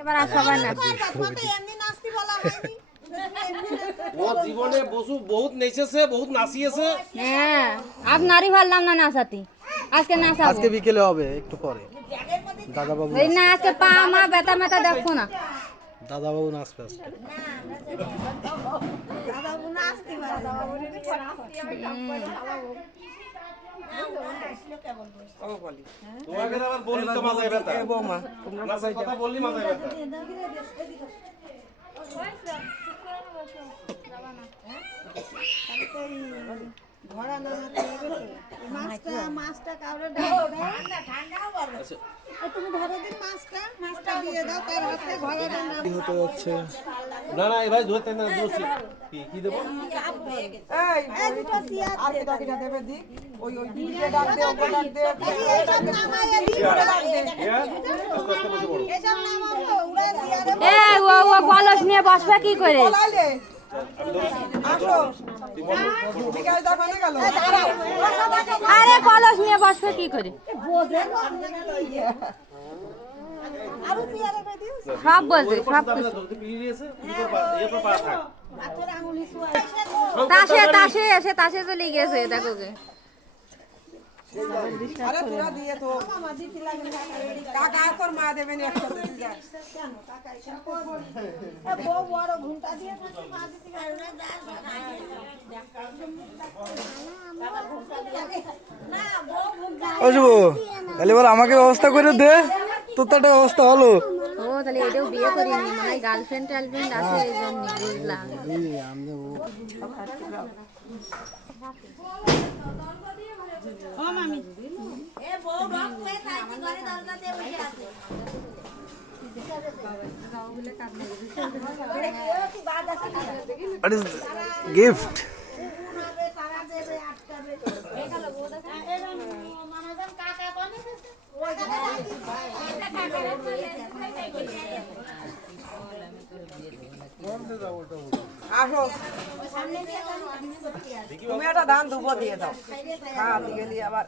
এবার আর সবাই না ও জীবনে বহুত নেচেছে, বহুত নাচিয়েছে। হ্যাঁ আজ নারী ভাবলাম না নাচাতি আজকে নাচাবো। আজকে বিকেলে হবে একটু পরে। দাদাবাবু এই না আজকে পা মা ব্যথা মেথা দেখো না। দাদাবাবু নাচবে আজকে। তোমাকে আবার বলি তো মাথায় ব্যথা। নাচের কথা বললি মাথায় ব্যথা। কি হতে যাচ্ছে? না না এই ভাই ধরতে না দোষী। কি দেবো? এ ও কলস নিয়ে বসবে কি করে? আরে কলস নিয়ে বসবে কি করে? সব বলছে সব তাসে তাসে এসে তাসে চলে গেছে দেখো গে। ও শুভ, তাহলে এবার আমাকে ব্যবস্থা করে দে। তোর তো একটা ব্যবস্থা হলো। ও তাহলে এটাও বিয়ে করিনি মানে গার্লফ্রেন্ড টার্লফ্রেন্ড আছে এই জন্য বুঝলাম। What is gift? আসো তুমি একটা ধান দুবো দিয়ে দাও। হ্যাঁ দিয়ে আবার